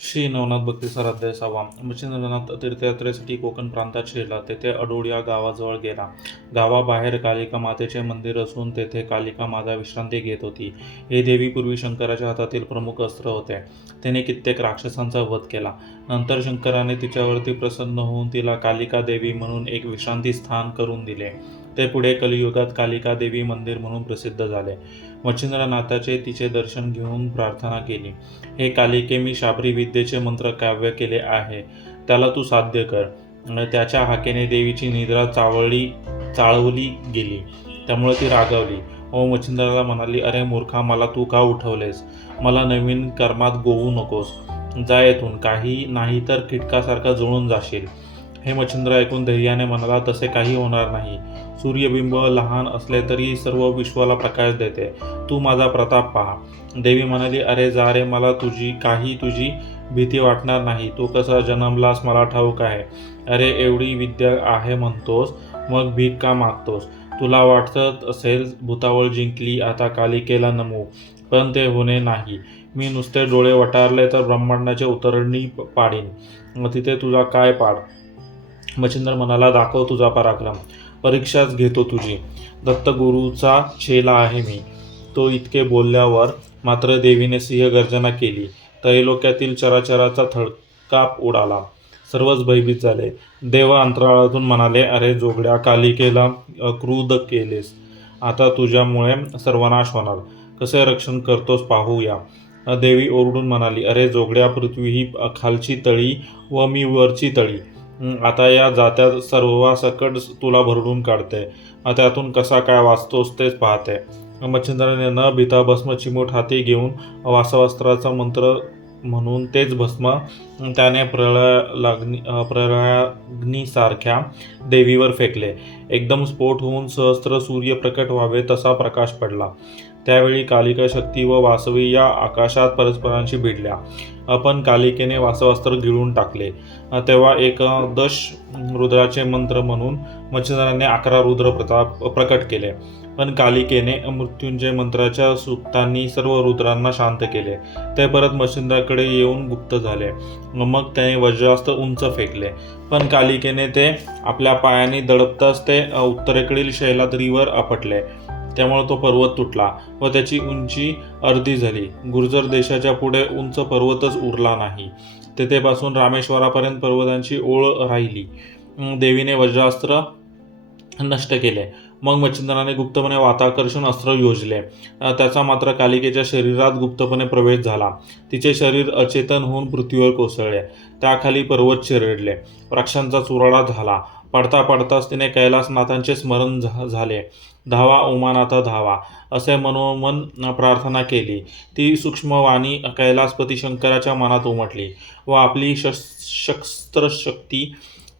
श्री नवनाथ भक्तीसार अध्याय 6. मच्छिंद्रनाथ तीर्थयात्रेसाठी कोकण प्रांतात शिरला. तेथे अडोळ या गावाजवळ गेला. गावाबाहेर कालिका मातेचे मंदिर असून तेथे कालिका माता विश्रांती घेत होती. हे देवी पूर्वी शंकराच्या हातातील प्रमुख अस्त्र होते. तिने कित्येक राक्षसांचा वध केला. नंतर शंकराने तिच्यावरती प्रसन्न होऊन तिला कालिका देवी म्हणून एक विश्रांती स्थान करून दिले. ते पुढे कलियुगात कालिका देवी मंदिर म्हणून प्रसिद्ध झाले. मच्छिंद्रनाथाचे तिचे दर्शन घेऊन प्रार्थना केली. हे कालिके, मी शाबरी विद्येचे मंत्र काव्य केले आहे, त्याला तू साध्य कर. त्याच्या हाकेने देवीची निद्रा चाळवली गेली. त्यामुळे ती रागावली व मच्छिंद्राला म्हणाली, अरे मूर्खा, मला तू का उठवलेस? मला नवीन कर्मात गोवू नकोस. जा येथून, काही नाही तर कीटकासारखा जळून जाशील. हे मच्छिंद्र ऐकून धैर्याने म्हणाला, तसे काही होणार नाही. सूर्यबिंब लहान असले तरी सर्व विश्वाला प्रकाश देते. तू माझा प्रताप पहा. देवी म्हणाली, अरे जा रे, मला तुझी भीती वाटणार नाही. तू कसा जन्मलास मला ठाऊक आहे. अरे एवढी विद्या आहे म्हणतोस, मग भीक का मागतोस? तुला वाटत असेल भूतावळ जिंकली, आता कालिकेला नमू, पण ते होणे नाही. मी नुसते डोळे वटारले तर ब्रह्मांडाचे उतरणी पाडीन. तिथे तुझा काय पाड? मच्छिंद्र म्हणाला, दाखव तुझा पराक्रम. परीक्षाच घेतो तुझी. दत्तगुरूचा चेला आहे मी. तो इतके बोलल्यावर मात्र देवीने सिंहगर्जना केली. त्रैलोक्यातील चराचराचा थडकाप उडाला. सर्वच भयभीत झाले. देव अंतराळातून म्हणाले, अरे जोगड्या, कालिकेला क्रुद्ध केलेस. आता तुझ्यामुळे सर्वनाश होणार. कसे रक्षण करतोस पाहूया. देवी ओरडून म्हणाली, अरे जोगड्या, पृथ्वी ही खालची तळी व मी वरची तळी. आता या जात्या सर्वासकट तुला भरडून काढते. त्यातून कसा काय वाचतोस तेच पाहते. मच्छिंद्राने न भीता भस्म चिमूट हाती घेऊन वासवास्त्राचा मंत्र म्हणून तेच भस्म त्याने प्रलयाग्नीसारख्या देवीवर फेकले. एकदम स्फोट होऊन सहस्त्र सूर्य प्रकट व्हावे तसा प्रकाश पडला. त्यावेळी कालिका शक्ती व वासवी या आकाशात परस्परांशी भिडल्या. पण कालिकेने वासवास्त्र गिळून टाकले. तेव्हा एकदश रुद्राचे मंत्र म्हणून मच्छिंद्राने 11 रुद्र प्रकट केले. पण कालिकेने मृत्युंजय मंत्राच्या सूक्तांनी सर्व रुद्रांना शांत केले. ते परत मच्छिंद्राकडे येऊन गुप्त झाले. मग त्याने वज्रास्त्र उंच फेकले. पण कालिकेने ते आपल्या पायाने दडपताच ते उत्तरेकडील शैलाद्रीवर आपटले. त्यामुळे तो पर्वत तुटला व त्याची उंची अर्धी झाली. गुर्जर देशाच्या पुढे उंच पर्वतच उरला नाही. तेथेपासून रामेश्वरापर्यंत पर्वतांची ओळ राहिली. देवीने वज्रास्त्र नष्ट केले. मग मच्छिंद्राने गुप्तपणे वाताकर्षण अस्त्र योजले. त्याचा मात्र कालिकेच्या शरीरात गुप्तपणे प्रवेश झाला. तिचे शरीर अचेतन होऊन पृथ्वीवर कोसळले. त्याखाली पर्वत चिरडले. वृक्षांचा चुराडा झाला. पडता पडताच तिने कैलासनाथांचे स्मरण झाले. धावा उमानाथा धावा, असे मनोमन प्रार्थना केली. ती सूक्ष्मवाणी कैलासपती शंकराच्या मनात उमटली व आपली शस्त्रशक्ती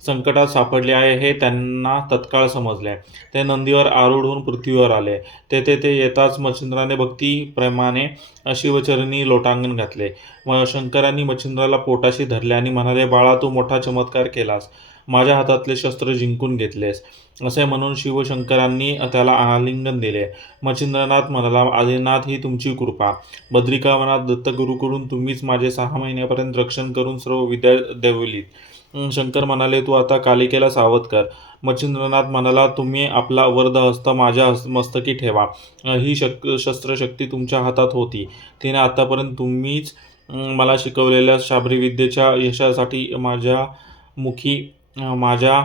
संकटात सापडली आहे हे त्यांना तत्काळ समजले. ते नंदीवर आरूढ होऊन पृथ्वीवर आले. तेथे ते येताच मच्छिंद्राने भक्तिप्रेमाने शिवचरणी लोटांगण घातले. शंकरांनी मच्छिंद्राला पोटाशी धरले आणि म्हणाले, बाळा, तू मोठा चमत्कार केलास. माझ्या हातातले शस्त्र जिंकून घेतलेस. असे म्हणून शिवशंकरांनी त्याला आलिंगन दिले. मच्छिंद्रनाथ म्हणाला, आदिनाथ, ही तुमची कृपा. बद्रिकावनात दत्तगुरूकडून तुम्हीच माझे 6 महिन्यापर्यंत रक्षण करून सर्व विद्या देवलीत. शंकर म्हणाले, तू आता कालिकेला सावध कर. मच्छिंद्रनाथ म्हणाला, तुम्ही आपला वरदहस्त माझ्या मस्तकी ठेवा. ही शस्त्रशक्ती तुमच्या हातात होती. तिने आतापर्यंत तुम्हीच मला शिकवलेल्या शाबरी विद्येच्या यशासाठी माझ्या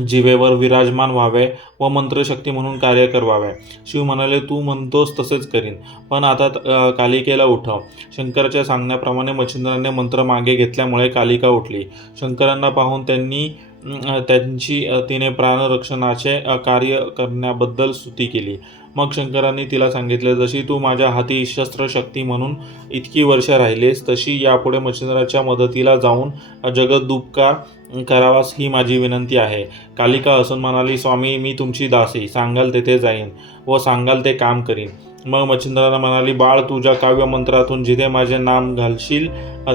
जिवेवर विराजमान व्हावे व मंत्रशक्ती म्हणून कार्य करवावे. शिव म्हणाले, तू म्हणतोस तसेच करीन, पण आता कालिकेला उठव. शंकराच्या सांगण्याप्रमाणे मच्छिंद्राने मंत्र मागे घेतल्यामुळे कालिका उठली. शंकरांना पाहून तिने प्राणरक्षणाचे कार्य करण्याबद्दल स्तुती केली. मग शंकरांनी तिला सांगितले, जशी तू माझ्या हाती शस्त्रशक्ती म्हणून इतकी वर्ष राहिलेस, तशी यापुढे मच्छिंद्राच्या मदतीला जाऊन जगदुपकार करावास ही माझी विनंती आहे. कालिका हसून म्हणाली, स्वामी, मी तुमची दासी. सांगाल तेथे जाईन व सांगाल ते काम करीन. मग मच्छिंद्राला म्हणाली, बाळ, तुझ्या काव्य मंत्रातून जिथे माझे नाम घालशील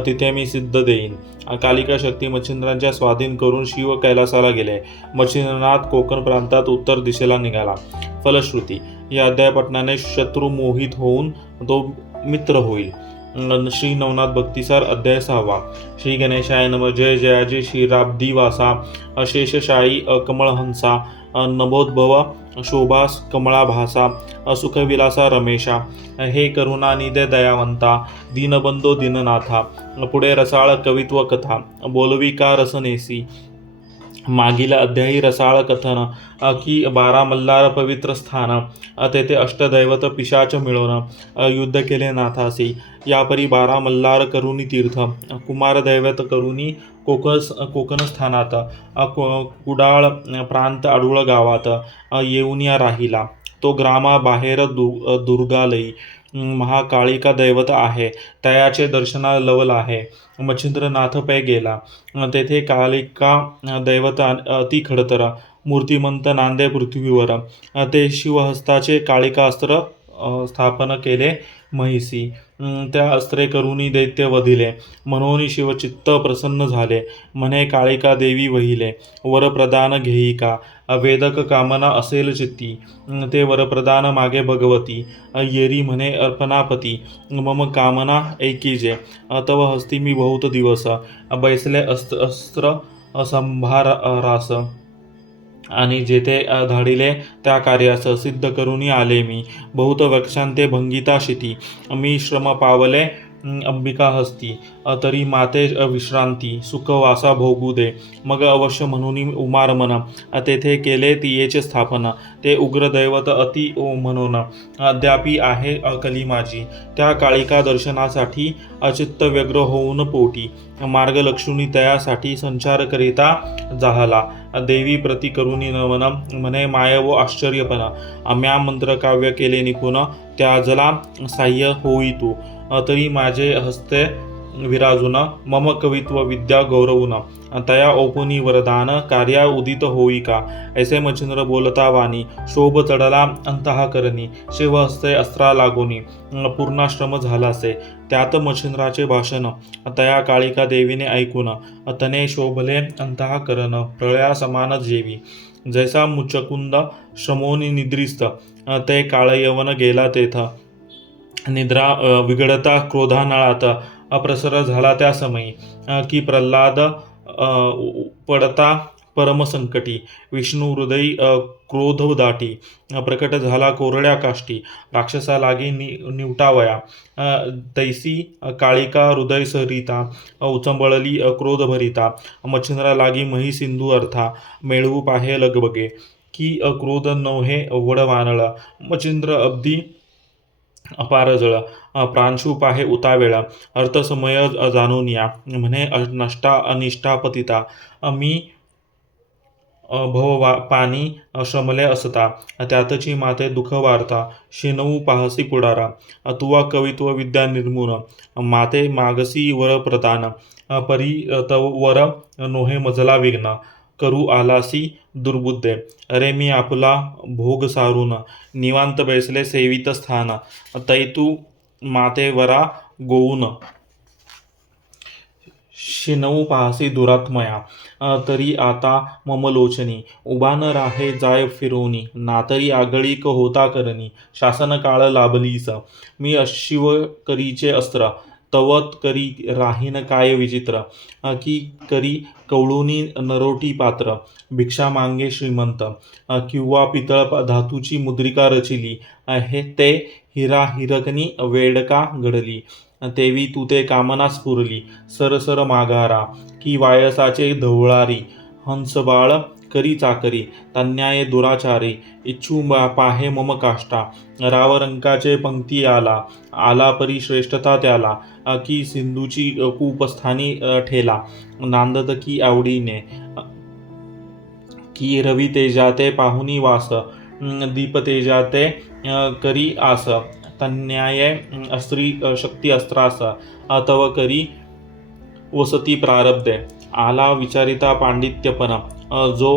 तिथे मी सिद्ध देईन. कालिका शक्ती मच्छिंद्रांच्या स्वाधीन करून शिव कैलासाला गेले. मच्छिंद्रनाथ कोकण प्रांतात उत्तर दिशेला निघाला. फलश्रुती, या अध्याय पठणाने शत्रू मोहित होऊन तो मित्र होईल. श्री नवनाथ भक्तिसार अध्याय 6. श्री गणेशाय नमः. जय जयाजी श्रीराब्दी वासा अशेषशायी कमळहंसा नभोद्भव शोभास कमळाभासा सुखविलासा रमेशा. हे करुणानिधे दयावंता दीनबंधो दीननाथा. पुढे रसाळ कवित्व कथा बोलवी का रसनेसी. मागील अध्यायी रसाळ कथन की 12 मल्हार पवित्र स्थान तेथे अष्टदैवत पिशाच मिळवून युद्ध केले नाथासी. यापरी 12 मल्हार करुणी तीर्थ कुमार दैवत करुणी कोकण स्थानात कुडाळ प्रांत आडूळ गावात येऊन या राहिला. तो ग्रामा बाहेर दुर्गालयी महाकाळिका दैवत आहे. तयाचे दर्शना लवल आहे. मच्छिंद्रनाथ पै गेला. तेथे कालिका दैवत अति खडतर मूर्तिमंत नांदे पृथ्वीवर. ते शिवहस्ताचे काळिका अस्त्र स्थापन केले महिसी. त्या अस्त्रे करुणी दैत्य वधिले. म्हणून शिवचित्त प्रसन्न झाले. म्हणे काळिका देवी वहिले. वरप्रदान घेई का वेदक कामना असेल चित्ती. ते वरप्रदान मागे भगवती. येरी म्हणे अर्पणापती. मम कामना ऐकीजे. तव हस्ती मी बहुत दिवस बैसले अस्त्र संभारास. आणि जेथे धाडिले त्या कार्यास सिद्ध करूनी आले मी. बहुत वृक्षांते भंगिता शिती. मी श्रम पावले अंबिका हस्ती. तरी माते विश्रांती सुखवासा भोगू दे. मग अवश्य म्हणून उमारमन तेथे केले तियेचे स्थापन. ते उग्र दैवत अति म्हणून अद्यापी आहे कली माझी. त्या काळिका दर्शनासाठी अचित्त व्यग्र होऊन पोटी. मार्ग लक्ष्मी तयासाठी संचार करिता जाहला. देवी प्रति करुणी नवन म्हणे माय व आश्चर्यपण. आम्या मंत्र काव्य केले निपुण त्याजला साह्य होई तू. तरी माझे हस्ते विराजून मम कवित्व विद्या गौरवून. तया ओपुनी वरदान कार्या उदित होई का. ऐसे मच्छिंद्र बोलता वाणी शोभ चढला अंतःकरणी. शिवहस्ते अस्त्रा लागोनी पूर्णाश्रम झालासे. त्यात मच्छिंद्राचे भाषण तया काळिका देवीने ऐकून तने शोभले अंतःकरण प्रळया समान जेवी. जैसा मुचकुंद श्रमोनी निद्रिस्त ते काळयवन गेला तेथ. निद्रा विगडता क्रोधानळात अप्रसर झाला त्या समयी. की प्रल्हाद पडता परमसंकटी. विष्णू हृदयी क्रोधदाटी. प्रकट झाला कोरड्या काष्टी. राक्षसा लागी निवटावया. तैसी काळिका हृदय सरिता उचंबळली क्रोधभरिता. मच्छिंद्रा लागी मही सिंधू अर्था. मेळवू पाहे लगबगे. की क्रोध नव्हे वडवानळ. मच्छिंद्र अब्दी अपारजळ. प्रांशू पाहे उतावेळा. अर्थसमय जाणून या. म्हणे नष्टा अनिष्टा पतिता. मी पाणी श्रमले असता. त्यातची माते दुःख वार्ता. शिनवू पाहसी पुढारा. तुवा कवित्व विद्या निर्मून. माते मागसी वर प्रदान. परी तव वर नोहे मजला विघ्न. करू आलासी दुर्बुद्धे. अरे मी आपला भोग सारून निवांत बैसले सेवित स्थान. तैतू माते वरा गोऊन शिनवू पाहसी दुरात्मया. तरी आता मम लोचनी. उभा न राहे जाय फिरोनी. नातरी आगळीक होता करणी. शासन काळ लाभलीस. मी अशिव करीचे अस्त्र. तवत करी राहीन काय विचित्र. की करी कवळूनी नरोटी पात्र. भिक्षा मांगे श्रीमंत. किंवा पितळ धातूची मुद्रिका रचिली. हे ते हिरा हिरकनी वेडका घडली. तेवी तू ते कामना स्फुरली. सरसर माघारा. की वायसाचे धवळारी. हंसबाळ करी चाकरी. तन्याये दुराचारी. इच्छू पाहे मम काष्टा. रावरंकाचे पंक्ती आला. आला परी श्रेष्ठता त्याला. की सिंधूची कूपस्थानी ठेला. नांदत की आवडीने. की रवी तेजाते पाहुनी वास. दीप तेजाते करी आस. तन्याये अस्त्री शक्ती अस्त्रास. तव करी वसती प्रारब्धे. आला विचारिता पांडित्यपण. जो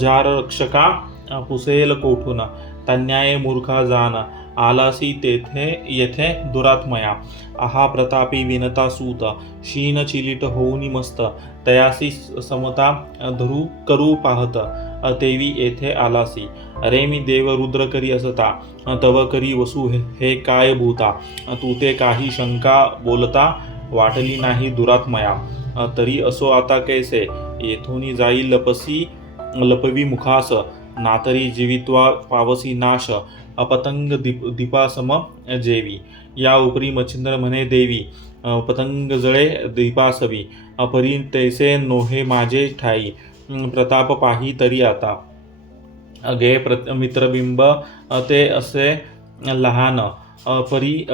जार रक्षका पुसेल कोठून. तन्याये मूर्खा जाण. आलासी तेथे येथे दुरात्मया. आहा प्रतापी विनता सूत. शीन चिलिट होऊनी मस्त. तयासी समता धरू करू पाहत. तेवी येथे आलासी. अरे मी देव रुद्र करी असता, तव करी वसू हे काय भूता. तू ते काही शंका बोलता, वाटली नाही दुरात्मया. तरी असो आता कैसे, येथून जाई लपवी मुखास. नातरी जीवित्वा पावसी नाश, अपतंग दीपासम जेवी. या उपरी मच्छिंद्र म्हणे देवी, पतंग जळे दीपासवी. परी तैसे नोहे माझे ठाई, प्रताप पाही तरी आता. गे मित्रबिंब ते असे लहान, परी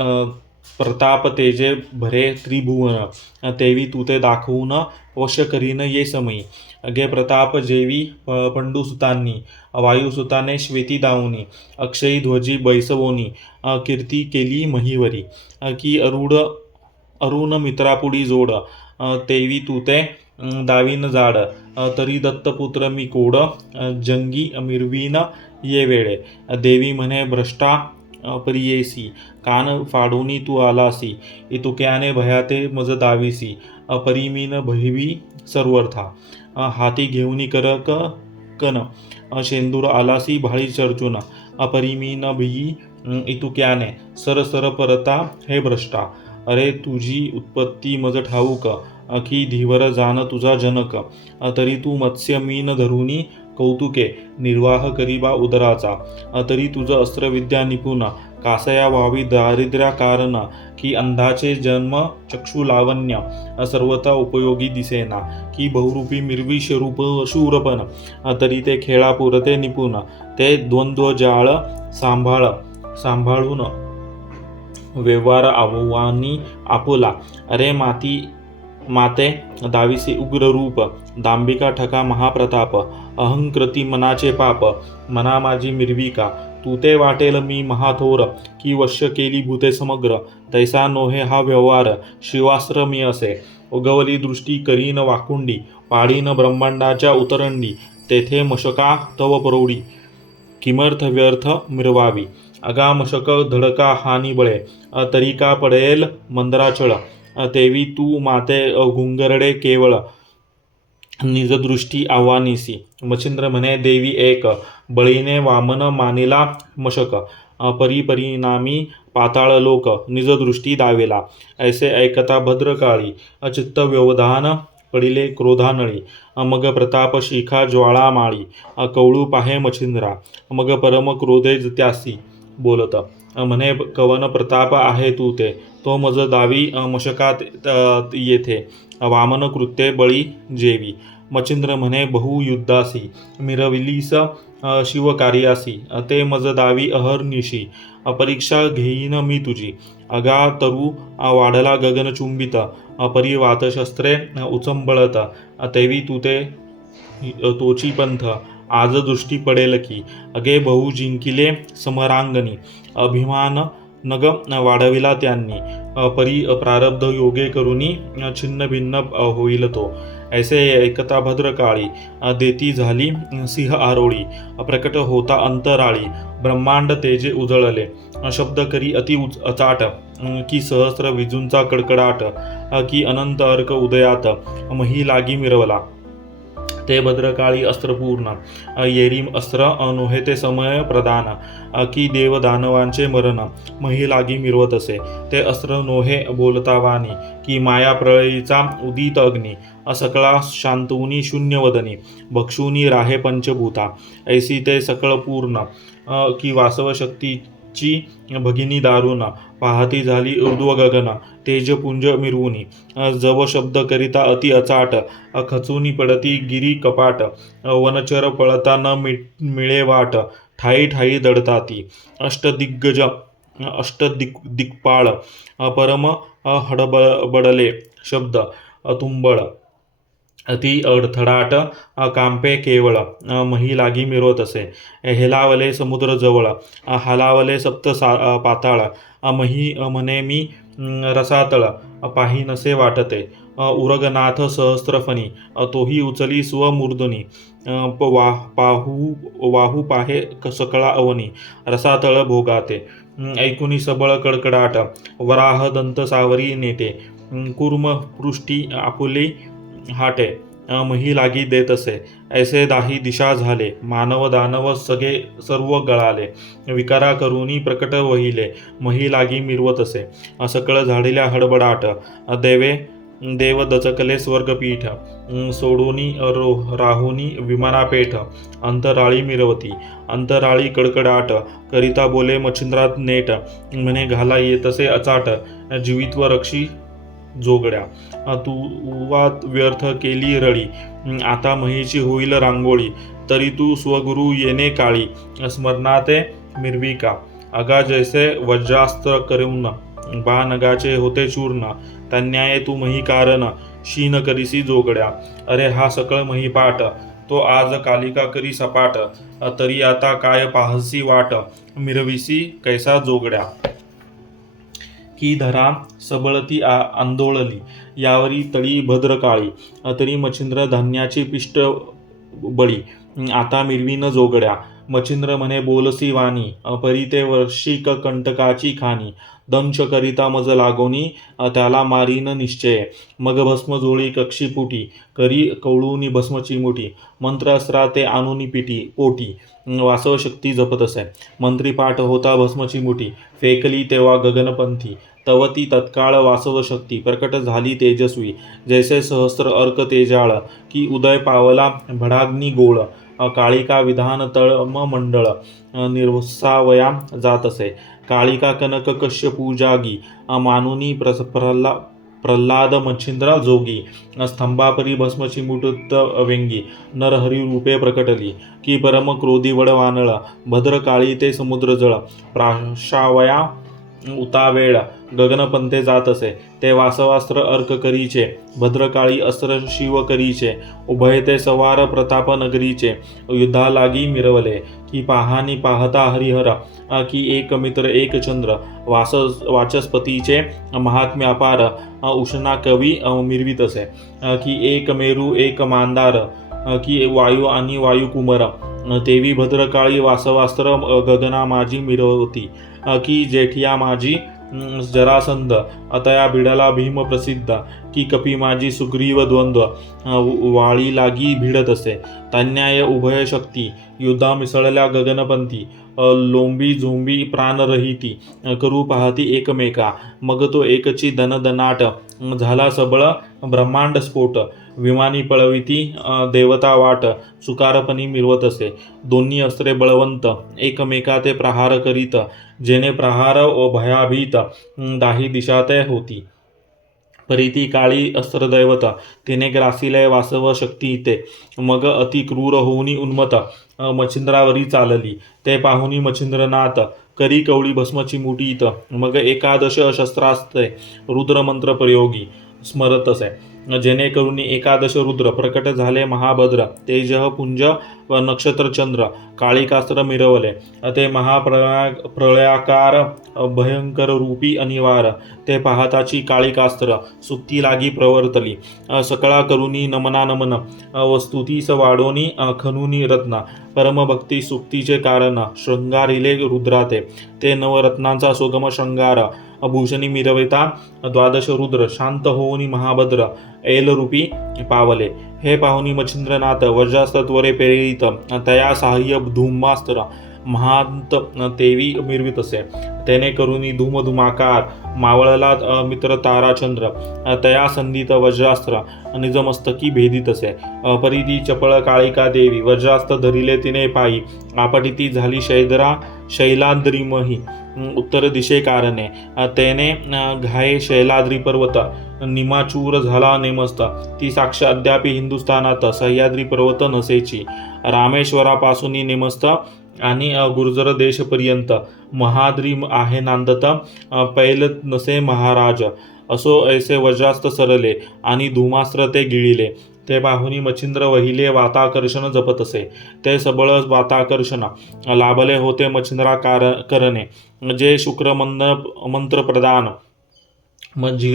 प्रताप तेजे भरे त्रिभुवन. तेवी तू ते दाखवून वश करीन ये समयी. गे प्रताप जेवी पंडुसुतांनी, वायुसुताने श्वेती दावुनी. अक्षयी ध्वजी बैसवोनी, कीर्ती केली महीवरी. की अरुण मित्रापुढी जोड, तेवी तू ते दावीन जाड. तरी दत्तपुत्र मी कोड, जंगी मिरवीन ये वेळे. देवी म्हणे भ्रष्टा परियेसी, कान फाडूनी तू आलासी. इतुक्याने भयाते मज दावीसी, परिमीन भयवी सर्वर्था. हाती घेऊनी करक कन, शेंदूर आलासी भाळी चर्चून. अपरिमीन भियी इतुक्याने, सर परता हे भ्रष्टा. अरे तुझी उत्पत्ती मज ठाऊक, की धीवर जाण तुझा जनक. तरी तू मत्स्य मीन धरुनी कौतुके, निर्वाह करीबा उदराचा. तरी तुझं अस्त्रविद्या निपुण, कासया व्हावी दारिद्र्या कारण. की अंधाचे जन्म चक्षु लावण्य, सर्वता उपयोगी दिसेना. की बहुरूपी मिरवी शरूप शूरपण, तरी ते खेळा पुरते निपुण. ते द्वंद्व जाळ सांभाळून व्यवहार आव्हानी आपुला. अरे माते दाविसे उग्र रूप, दांबिका ठका महाप्रताप. अहंकृती मनाचे पाप, मना माझी मिरविका. तू ते वाटेल मी महाथोर, की वश्य केली भूते समग्र. तैसा नोहे हा व्यवहार, शिवास्त्र मी असे. उगवली दृष्टी करीन वाकुंडी, पाडीन ब्रह्मांडाच्या उतरंडी. तेथे मशका तव प्रौढी, किमर्थ व्यर्थ मिरवावी. अगा मशक धडका हानी बळे, तरी का पडेल मंदराचळ. तेवी तू माते गुंगरडे केवळ, निजदृष्टी आव्हानीसी. मच्छिंद्र म्हणे देवी एक, बळीने वामन मानिला मशक. परिणामी पाताळ लोक, निजदृष्टी दावेला. ऐसे ऐकता भद्रकाळी, चित्त व्यवधान पडिले क्रोधानळी. मग प्रताप शिखा ज्वाळा माळी, कवळू पाहे मच्छिंद्रा. मग परम क्रोधे त्यासी बोलत, म्हणे कवन प्रताप आहे तू ते. तो मज दावी मशकात येथे, वामन कृत्ये बळी जेवी. मच्छिंद्र म्हणे बहुयुद्धासी, मिरविलीस शिवकार्यासी. ते मज दावी अहर्निशी, परीक्षा घेईन मी तुझी. अगा तरु वाढला गगनचुंबित, परिवात शस्त्रे उचंबळत. तेवी तू ते तोची पंथ, आज दृष्टी पडेल की. अगे बहु जिंकिले समरांगणी, अभिमान नग वाढविला त्यांनी. परी प्रारब्ध योगे करुनी, छिन्न भिन्न होईल तो. ऐसे ऐकता भद्रकाळी, देती झाली सिंह आरोळी. प्रकट होता अंतराळी, ब्रह्मांड तेजे उजळले. शब्द करी अति अचाट, की सहस्र विजूंचा कडकडाट. की अनंत अर्क उदयात, मही लागी मिरवला. ते भद्रकाळी अस्त्रपूर्ण, येरीम अस्त्र नोहे ते समय प्रदान. की देव दानवांचे मरण, मही लागी मिरवत असे. ते अस्त्र नोहे बोलतावानी, की माया प्रळयीचा उदित अग्नी. सकळा शांतवुनी शून्यवदनी, भक्षुनी राहे पंचभूता. ऐसी ते सकळ पूर्ण, की वासव शक्तीची भगिनी दारुण. पाहती झाली ऊर्ध्व गगन, तेजपुंज मिरवुनी. जव शब्द करिता अति अचाट, खचुनी पडती गिरी कपाट. वनचर पळता न मिळे वाट, ठाई ठाई दडताती. दिक्पाळ, परम हडबडले शब्द तुंबळ. अति अडथडाट, कांपे केवळ, मही लागी मिरवत असे. हेलावले समुद्र जवळ, हालावले सप्त पाताळ. मही म्हणे मी रसातळ, पाही नसे वाटते. उरगनाथ सहस्त्रफणी, तोही उचली स्वमूर्धनी. वाहू पाहे सकळा अवनी, रसातळ भोगाते. ऐकुनी सबळ कडकडाट, वराह दंत सावरी नेते. कूर्म पृष्ठी आपुले हाटे, मही लागी देत असे. ऐसे दाही दिशा झाले, मानव दानव सगळे सर्व गळाले. विकारा करुनी प्रकट वहिले, मही लागी मिरवत असे. सकळ झालेल्या हडबडाट, देव दचकले स्वर्गपीठ. सोडूनी राहुनी विमानापेठ, अंतराळी मिरवती. अंतराळी कडकडाट, करिता बोले मच्छिंद्रात नेट. म्हणे घाला येतसे अचाट, जीवित्व रक्षी जोगड्या. तुवात व्यर्थ केली रडी, आता महीची होईल रांगोळी. तरी तू स्वगुरु येणे काळी, स्मरणाते मिरविका. अगा जैसे वज्रास्त्र करून, बाणगाचे होते चूर्ण. तन्याये तू मही कारण, शीन करीसी जोगड्या. अरे हा सकळ महीपाट, तो आज कालिका करी सपाट. तरी आता काय पाहसी वाट, मिरविसी कैसा जोगड्या. की धरा सबळती आंदोळली, यावरी तळी भद्रकाळी. तरी मच्छिंद्र धान्याची पिष्ट बळी, आता मिरवी न जोगड्या. मच्छिंद्र म्हणे बोलसी वाणी, परी ते वर्षिक कंटकाची खाणी. दंश करिता मज लागोनी, त्याला मारीन निश्चय. मग भस्म जोळी कक्षीपुटी, करी कवळूनी भस्मची मुठी. मंत्र अस्त्रा ते आणूनी पोटी, वासव शक्ती जपत असे. मंत्रीपाठ होता भस्मची मुठी, फेकली तेव्हा गगनपंथी. तवती तत्काळ वासव शक्ती, प्रकट झाली तेजस्वी. जैसे सहस्र अर्क तेजाळ, की उदय पावला भडाग्नी गोळ. काळिका विधान तळम मंडळ, निर्वसावया जात असे. काळिका कनक कश्यपू जागी, मानुनी प्रल्हाद मच्छिंद्रा जोगी. स्तंभापरी भस्मची मुठूत व्यंगी, नरहरी रूपे प्रकटली. की परम क्रोधी वडवानळ, भद्रकाळी ते समुद्र जळ. प्राशावया उतावेळ, गगनपंथे जात असे. ते वासवास्त्र अर्क करीचे, भद्रकाळी अस्त्र शिव करीचे. उभय ते सवार प्रताप नगरीचे, युद्धा लागी मिरवले. की पाहानी पाहता हरिहर, की एक मित्र एक चंद्र. वाचस्पतीचे महात्म्य अपार, उष्णा कवी मिरवीत असे. की एक मेरू एक मांदार, की वायू आणि वायुकुमर. तेवी भद्रकाळी वासवास्त्र गगना माझी मिरवती. की जेठिया माझी जरासंध, अतया भिडला भीम प्रसिद्ध. की कपी माझी सुग्रीव द्वंद्व, वाळी लागी भिडत असे. तन्याय उभय शक्ती, युद्धा मिसळल्या गगनपंथी. लोंबी झोंबी प्राणरहिती, करू पाहती एकमेका. मग तो एकची दनदनाट, झाला सबळ ब्रह्मांड स्फोट. विमानी पळविती देवता वाट, सुकारपणी मिरवत असे. दोन्ही अस्त्रे बळवंत, एकमेका ते प्रहार करीत. जेणे प्रहार भयाभीत, दाही दिशा ते होती. परीती काळी अस्त्रदैवत, तिने ग्रासिले वासव शक्ती ते. मग अति क्रूर होऊनी उन्मत, मच्छिंद्रावरी चालली. ते पाहुनी मच्छिंद्रनाथ, करी कवळी भस्मची मुठीत. मग एकादश शस्त्रास्त्रे रुद्रमंत्र प्रयोगी स्मरत असे. जेणेकरून एकादश रुद्र प्रकट झाले महाभद्र. तेज पुंज व नक्षत्र चंद्र, काळिकास्त्र मिरवले. ते महाप्रळयाकार भयंकर रूपी अनिवार. ते पाहताची काळिकास्त्र सुक्ती लागी प्रवर्तली. सकळा करुनी नमना नमन, वस्तुतीस वाढोनी खनुनी रत्न. परमभक्ती सुक्तीचे कारण, शृंगारिले रुद्राते. ते नवरत्नांचा सुगम शृंगार, भूषणी मिरविता द्वादश रुद्र. शांत होऊनी महाभद्र ऐलरूपी पावले. हे पाहुनी मच्छिंद्रनाथ, वज्रास्त्र त्वरे प्रेरित. तया सहाय्य धूमास्त्र, महांत तेवी मिरवित असे. त्याने करुनी धूमधुमाकार, मावळला मित्र ताराचंद्र. तया संधित वज्रास्त्र, निजमस्तकी भेदित असे. परिती चपळ काळिका देवी, वज्रास्त्र धरिले तिने पायी. आपटिती झाली शैलाद्रीमही, उत्तर दिशे कारणे. तेने घाये शैलाद्री पर्वत, निमाचूर झाला नेमस्त. ती साक्ष अद्यापि हिंदुस्थानात, सह्याद्री पर्वत नसेची. रामेश्वरापासून नेमस्त आणि गुर्जर देशपर्यंत, महाद्री आहे नांदत. पैल नसे महाराज, असो ऐसे वज्रास्त्र सरले, आणि धूमास्त्र ते गिळिले. ते पाहुनी मच्छिंद्र वहिले वाताकर्षण जपत असे. ते सबळ वाताकर्षण लाभले होते मच्छिंद्रा करणे. जे शुक्र मंत्र प्रदान,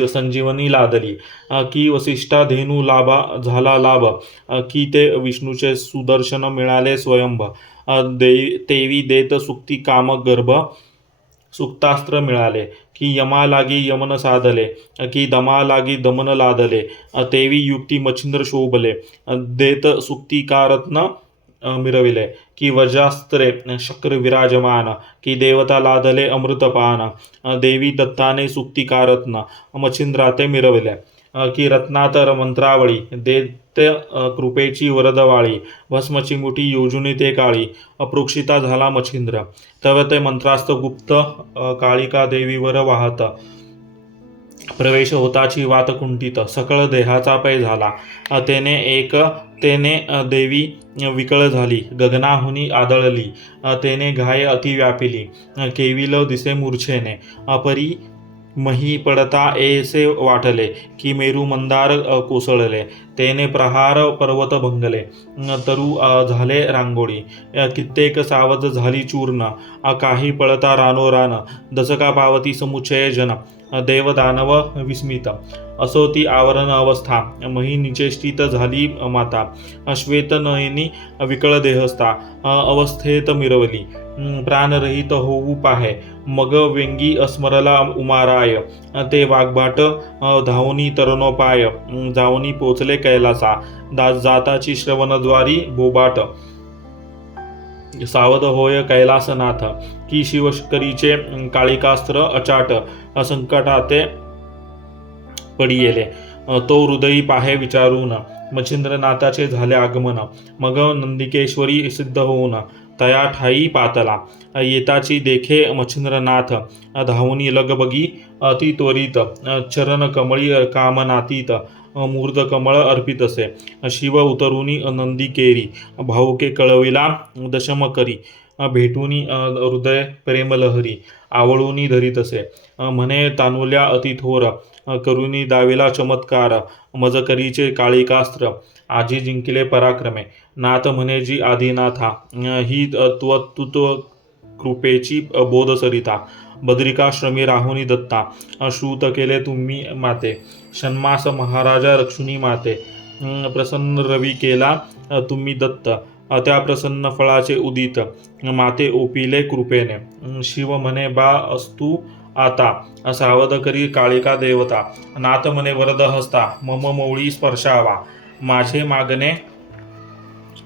संजीवनी लादली. की वसिष्ठा धेनू लाभा झाला लाभ. की ते विष्णूचे सुदर्शन मिळाले स्वयंभ. तेवी देत सुक्ती काम गर्भ. सुक्तास्त्र मिळाले, की यमा लागी यमन साधले, की दमा लागी दमन लादले, तेवी युक्ती मच्छिंद्र शोभले, देत सुक्तिकारत्न मिरविले, की वज्रास्त्रे शक्र विराजमान, की देवता लादले अमृतपान, देवी दत्ताने सुक्तिकारत्न मच्छिंद्राते मिरविले, की रत्नातर मंत्रावळी दैत्य कृपेची वरदवाळी, भस्मची मुठी योजुनी ते काळी, अप्रोक्षिता झाला मच्छिंद्र, तव ते मंत्रास्त्र गुप्त काळिका देवीवर वाहत, प्रवेश होताची वात कुंठित, सकळ देहाचा पै झाला, तेने देवी विकळ झाली, गगनाहुनी आदळली, तेने घाय अति व्यापिली, केविल दिसे मूर्छेने, अपरी मही पडता ऐसे वाटले, की मेरू मंदार कोसळले, तेने प्रहार पर्वत भंगले, तरु झाले रांगोळी, कित्येक सावज झाली चूर्ण, काही पळता रानोरान, दचका पावती समुच्चय जन, देव दानव विस्मित, असो ती आवरण अवस्था, मही निचेष्टित झाली माता, श्वेत नयनी विकळ देहस्था, अवस्थेत मिरवली, प्राणरहित होऊ पाहे, मग वेंगी स्मरला उमाराय, ते वाघबाट धावनी तरणोपाय, जावनी पोचले कैलासा, जाताची श्रवणद्वारी बोबाट, सावध होय कैलासनाथ, की शिवशकरीचे काळिकास्त्र अचाट, संकटाते पडियेले, तो हृदयी पाहे विचारून, मच्छिंद्रनाथाचे झाले आगमन, मग नंदिकेश्वरी सिद्ध होऊन, तया ठाई पातला, येताची देखे मच्छिंद्रनाथ, धावनी लगबगी अति त्वरित, चरण कमळी कामनातीत, मूर्ध कमळ अर्पित असे, शिव उतरुनी नंदिकेरी, भाऊके कळविला दशम करी, भेटूनी हृदय प्रेमलहरी, आवळूनी धरीत असे, म्हणे तानुल्या अति थोर, करुनी दाविला चमत्कार, मजकरीचे काळिकास्त्र, आजी जिंकिले पराक्रमे, नाथ म्हणे जी आदिनाथा, ही तुत्व कृपेची बोध सरिता, बद्रिकाश्रमी राहुनी दत्ता, श्रुत केले तुम्ही माते, षण्मास महाराजा रक्षुनी माते, प्रसन्न रवी केला तुम्ही दत्त, त्या प्रसन्न फळाचे उदित, माते ओपिले कृपेने, शिव म्हणे बा असतू आता, सावध करी काळिका देवता, नाथ म्हणे वरद हस्ता, मम मौळी स्पर्शावा, माझे मागणे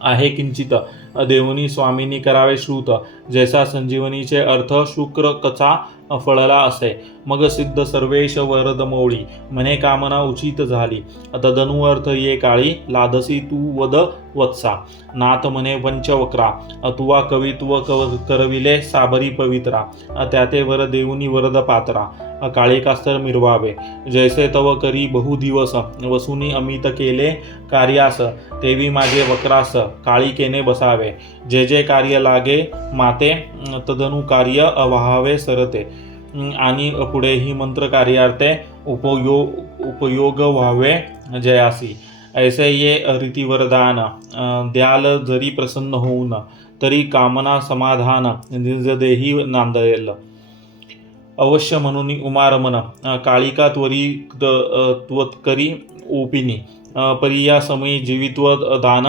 आहे किंचित, देवनी स्वामींनी करावे श्रुत, जैसा संजीवनीचे अर्थ शुक्र कचा फळला असे, मग सिद्ध सर्वेश वरद मौळी, म्हणे कामना उचित झाली, तदनु अर्थ ये काळी, लादसी तू वद वत्सा, नाथ म्हणे पंचवक्रा, तुवा कवित्व करविले साबरी पवित्रा, त्याते वर देऊनी वरद पात्रा, काळिकास्तर मिरवावे, जैसे तव करी बहु दिवस, वसुनी अमित केले कार्यास, तेवी माझे वक्रास काळिकेने बसावे, जे जे कार्य लागे माते, तदनु कार्य व्हावे सरते, आणि पुढेही मंत्र कार्यार्थे उपयोग व्हावे जयासी, ऐसे ये रीती वरदान, द्याल जरी प्रसन्न होऊन, तरी कामना समाधान निजदेही नांदेल, अवश्य म्हणून उमारमन, काळिका त्वत्करी ओपिनी, परी या समयी जीवित्व दान,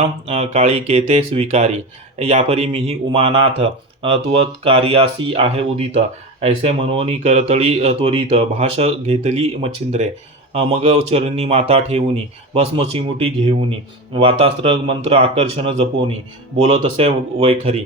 काळिकेते स्वीकारी, यापरी मीही उमानाथ, त्वत्कार्यासी आहे उदित, ऐसे म्हणून करतळी त्वरित, भाष घेतली मच्छिंद्रे, मग चरणी माता ठेवूनी, भस्मची मुठी घेऊनी, वातास्त्र मंत्र आकर्षण जपोनी, बोलत असे वैखरी,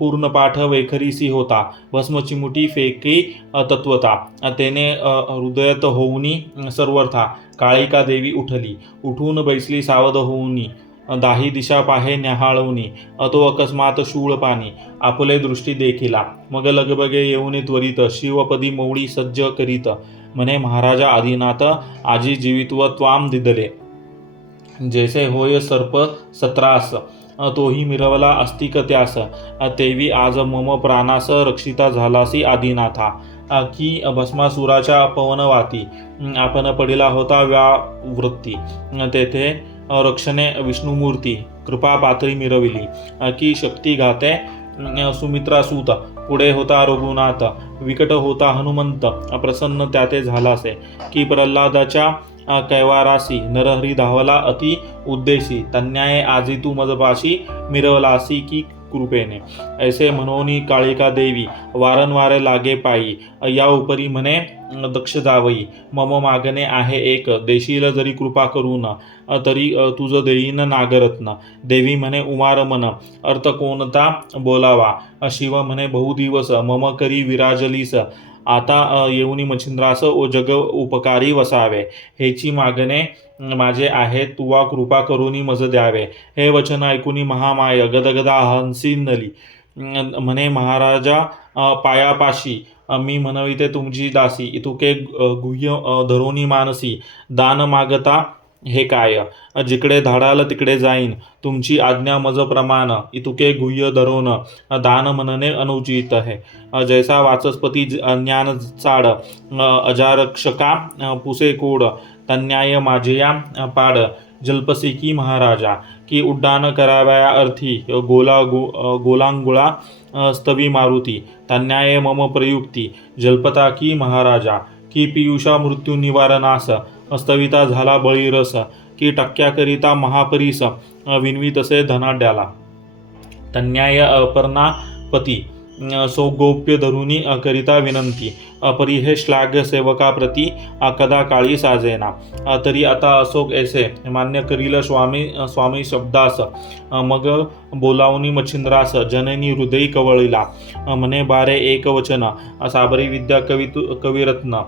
पूर्ण पाठ वैखरीसी होता, भस्मची मुठी फेकी तत्वता, तेने हृदयत होऊनी सर्वर्था, काळिका देवी उठली, उठून बैसली सावध होऊनी, दाही दिशा पाहे न्याहाळवनी, तो अकस्मात शूळ पाणी, आपले दृष्टी देखिला, मग लगबगे येऊनी त्वरित, शिवपदी मौळी सज्ज करीत, म्हणे महाराजा आदिनाथ, आजी जीवित्व त्वाम दिदले, जैसे होय सर्प सत्रास, तोही मिरवला अस्तिक त्यास, तेवी आज मम प्राणास रक्षिता झालासी आदिनाथा, की भस्मासुराच्या पवनवाती, आपण पडिला होता व्यावृत्ती, तेथे रक्षणे विष्णुमूर्ती, कृपा पातळी मिरविली, की शक्ती घाते सुमित्रासूत, पुढे होता रघुनाथ, विकट होता हनुमंत, प्रसन्न त्याते झालासे, की प्रल्हादाच्या कैवारासी, नरहरी धावला अति उद्देशी, तन्याये आजी तू मजपाशी मिरवलासी, की कृपेने. ऐसे म्हणोनी काळिका देवी वारंवार लागे पायी. या उपरी म्हणे दक्ष जावई, मम मागणे आहे एक, देशील जरी कृपा करून, तरी तुझ देईन नागरत्न. देवी म्हणे उमारमन, अर्थ कोणता बोलावा. शिव म्हणे बहुदिवस मम करी विराजलीस, आता येऊनी मच्छिंद्रास ओ जग उपकारी वसावे. हेची मागणे माझे आहे, तुवा कृपा करुनी मज द्यावे. हे वचन ऐकुनी महामाय गदगदा हंसिनली. म्हणे महाराजा पायापाशी, मी म्हणविते तुमची दासी. इतुके गुह्य धरोनी मानसी, दान मागता हे काय. जिकडे धाडाल तिकडे जाईन, तुमची आज्ञा मज प्रमाण. इतुके गुह्य धरोन दान म्हणणे अनुचित आहे. जैसा वाचस्पती ज्ञान चाड, अजारक्षका पुसे कोड. तन्याय माझेया पाड, जल्पसी की महाराजा. की उड्डाण करावया अर्थी, गोलांगुळा स्तवी मारुती. तन्याय मम प्रयुक्ती, जल्पता की महाराजा. की पियुषा मृत्यू निवारणास, स्तविता झाला बळीरस. की टक्क्याकरिता महापरीस, विनवी तसे धनाढ्याला. तन्याय अपर्णापती, सौगोप्य धरुनी करिता विनंती. परी हे श्लाघ्य सेवका प्रती, कदा काळी साजेना. तरी आता अशोक ऐसे मान्य करील स्वामी शब्दास. मग बोलावनी मच्छिंद्रास, जननी हृदयी कवळीला. म्हणे बारे एक वचन, साबरी विद्या कविरत्न.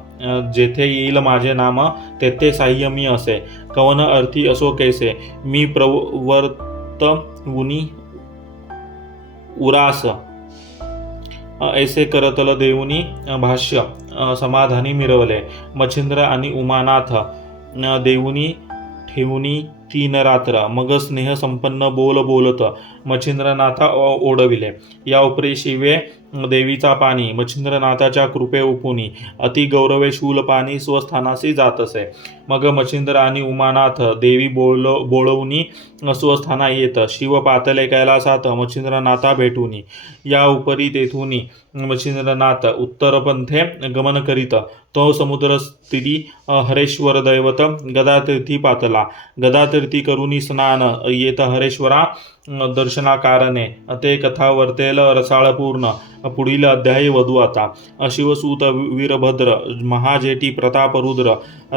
जेथे येईल माझे नाम, तेथे साह्य मी असे. कवन अर्थी असो कैसे, मी प्रवर्तवुनी उरास. ऐसे करतल देऊनी भाष्य, समाधानी मिरवले. मच्छिंद्र आणि उमानाथ देऊनी ठेवूनी 3 रात्र. मग स्नेह संपन्न बोलत मच्छिंद्रनाथा ओढविले. या उपरी शिवे देवीचा पाणी, मच्छिंद्रनाथाच्या कृपे उपुनी. अति गौरवे शूल पाणी स्वस्थानासी जात असे. मग मच्छिंद्र आणि उमानाथ देवी बोळवूनी स्वस्थाना येत. शिव पातले कैलासात मच्छिंद्रनाथा भेटूनी. या उपरी तेथुनी मच्छिंद्रनाथ उत्तरपंथे गमन करीत. तो समुद्र स्थिरी हरेश्वर दैवत गदातीर्थी पातला. गदातीर्थी करुनी स्नान येत हरेश्वरा दर्शनाकारणे. ते कथा वर्तेल रसाळ पूर्ण. पुढील अध्यायी वधू आता. शिवसूत वीरभद्र महाजेटी प्रतापरुद्र,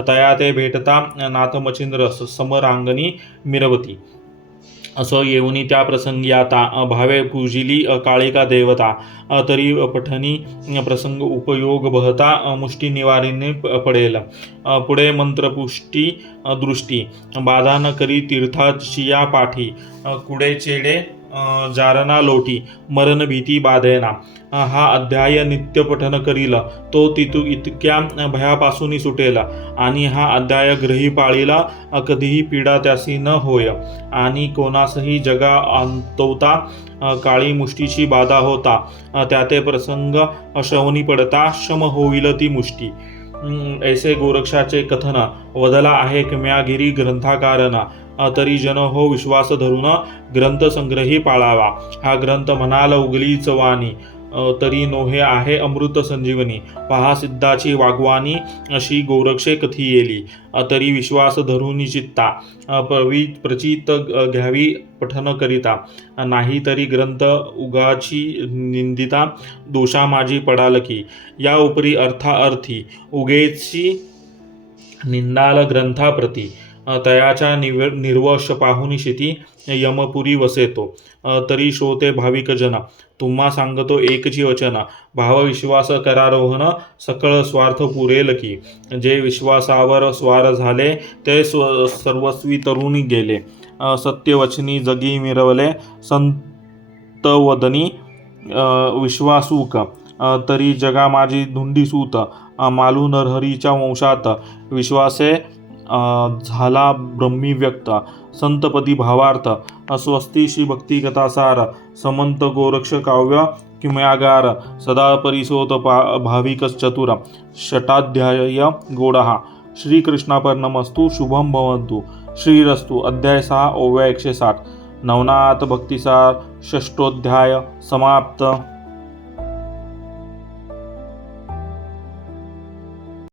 तया ते भेटता नाथ मच्छिंद्र समरांगणी मिरवती. असं येऊनी त्या प्रसंगी आता भावे पूजिली काळिका देवता. तरी पठणी प्रसंग उपयोग बहता मुष्टी निवारिणी पडेल. पुढे मंत्रपुष्टी दृष्टी, बाधा न करी तीर्थाचिया पाठी. कुडे चेडे जारना लोटी, मरण भीती बाधेना. हा अध्याय नित्य पठन करील तो इतक्या भयापासून सुटेल. आणि हा अध्याय ग्रही पाळीला कधीही पीडा त्यासी न होय. आणि कोणासही जगा अंतवता काळी मुष्टीची बाधा होता, त्या ते प्रसंग श्रवणी पडता शम होईल ती मुष्टी. ऐसे गोरक्षाचे कथन वदला आहे किम्यागिरी ग्रंथाकारण. तरी जन हो विश्वास धरून ग्रंथ संग्रही पाळावा. हा ग्रंथ म्हणाल उगलीच वाणी, तरी नोहे आहे अमृत संजीवनी. पहा सिद्धाची वागवानी, अशी गोरक्षे कथी येली. तरी विश्वास धरून चित्ता, प्रचित घ्यावी पठन करिता. नाही तरी ग्रंथ उगाची निंदिता, दोषा माझी पडाल की. या उपरी अर्थार्थी उगेची निंदाल ग्रंथाप्रती. तयाच्या निर्वश पाहुनी शिती यमपुरी वसेतो. तरी श्रोते भाविक जन, तुम्हा सांगतो एकची वचन. भावविश्वास करारोहण सकळ स्वार्थ पुरेल की. जे विश्वासावर स्वार झाले ते सर्वस्वी तरुणी गेले. सत्यवचनी जगी मिरवले संतवदनी विश्वासूक. तरी जगा माझी धुंडी सूत, मालू नरहरीच्या वंशात. विश्वासे झाला ब्रह्मी व्यक्त, संतपदी भावार्थ. स्वस्ती श्री भक्ती कथासार, समंत गोरक्ष काव्य किमयागार. सदा परिसोत भाविक चतुर, षटाध्याय गोडहा. श्रीकृष्णापर्णमस्तु. शुभम भवन्तु. श्रीरस्तु. अध्याय 6 ओव्या 160. नवनाथ भक्तिसार षष्ठोध्याय समाप्त.